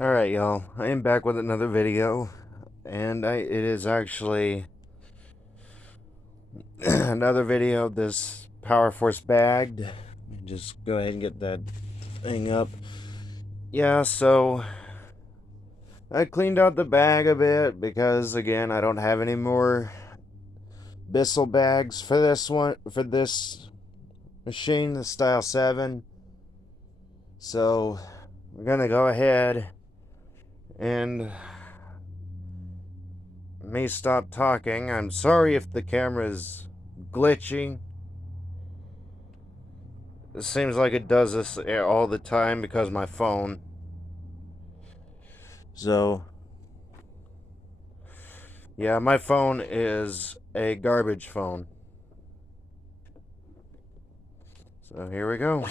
Alright, y'all. I am back with another video, and it is actually another video of this Powerforce bagged. Just go ahead and get that thing up. Yeah, so I cleaned out the bag a bit because, again, I don't have any more Bissell bags for this machine, the Style 7. So we're gonna go ahead and me stop talking. I'm sorry if the camera's glitchy. It seems like it does this all the time because of my phone. So, yeah, my phone is a garbage phone. So here we go.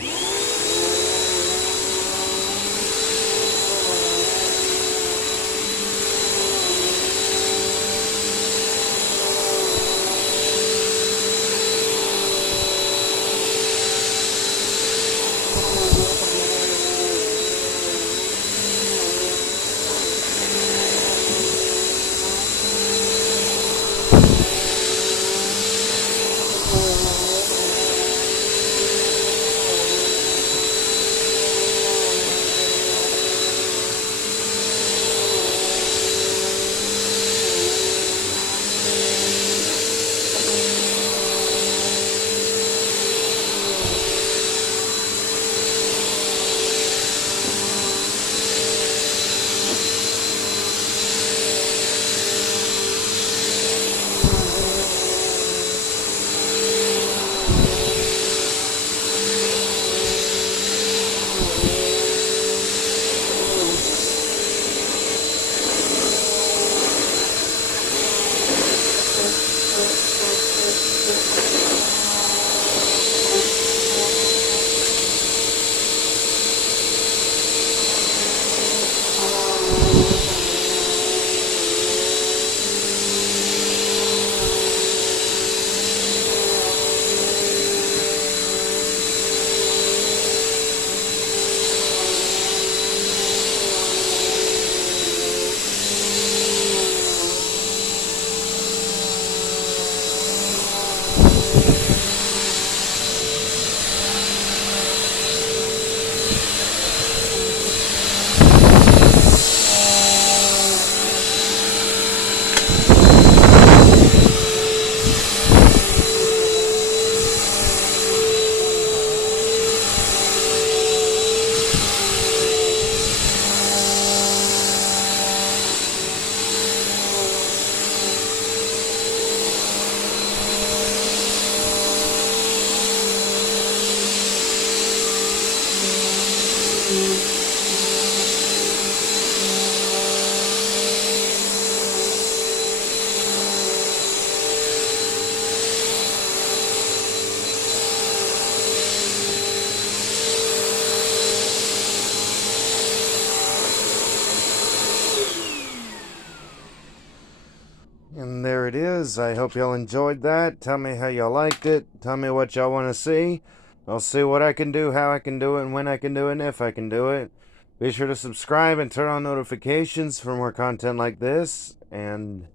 And there it is. I hope y'all enjoyed that. Tell me how y'all liked it. Tell me what y'all want to see. I'll see what I can do, how I can do it, and when I can do it, and if I can do it. Be sure to subscribe and turn on notifications for more content like this. And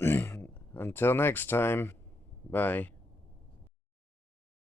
until next time, bye.